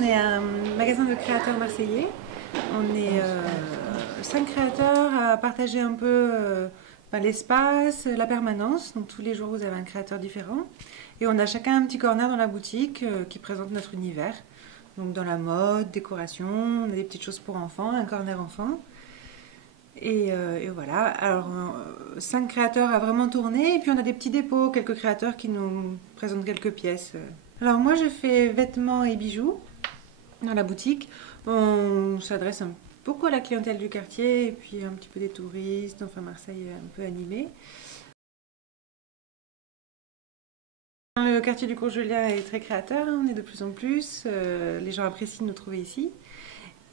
on est un magasin de créateurs marseillais. On est 5 créateurs à partager un peu l'espace, la permanence. Donc tous les jours, vous avez un créateur différent. Et on a chacun un petit corner dans la boutique qui présente notre univers. Donc dans la mode, décoration, on a des petites choses pour enfants, un corner enfant. Et voilà, alors 5 créateurs à vraiment tourner, et puis on a des petits dépôts, quelques créateurs qui nous présentent quelques pièces. Alors moi je fais vêtements et bijoux dans la boutique. On s'adresse beaucoup à la clientèle du quartier, et puis un petit peu des touristes, enfin Marseille est un peu animé. Le quartier du Cours Julien est très créateur, on est de plus en plus, les gens apprécient de nous trouver ici.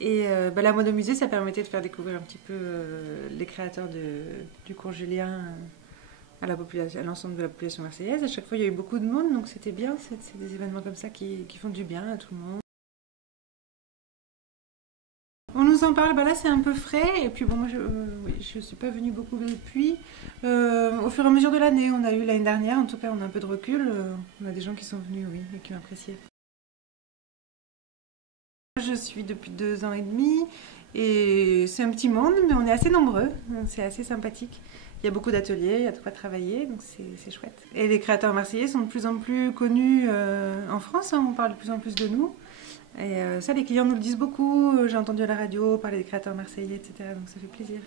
Et la mode au musée, ça permettait de faire découvrir un petit peu les créateurs du cours Julien à l'ensemble de la population marseillaise. À chaque fois, il y a eu beaucoup de monde, donc c'était bien. C'est des événements comme ça qui font du bien à tout le monde. On nous en parle, là c'est un peu frais, et puis bon, moi je suis pas venue beaucoup depuis. Au fur et à mesure de l'année, on a eu l'année dernière, en tout cas on a un peu de recul, on a des gens qui sont venus, oui, et qui ont apprécié. Je suis depuis 2 ans et demi et c'est un petit monde, mais on est assez nombreux, c'est assez sympathique. Il y a beaucoup d'ateliers, il y a de quoi travailler, donc c'est chouette. Et les créateurs marseillais sont de plus en plus connus en France, hein, on parle de plus en plus de nous. Et ça, les clients nous le disent beaucoup, j'ai entendu à la radio parler des créateurs marseillais, etc. Donc ça fait plaisir.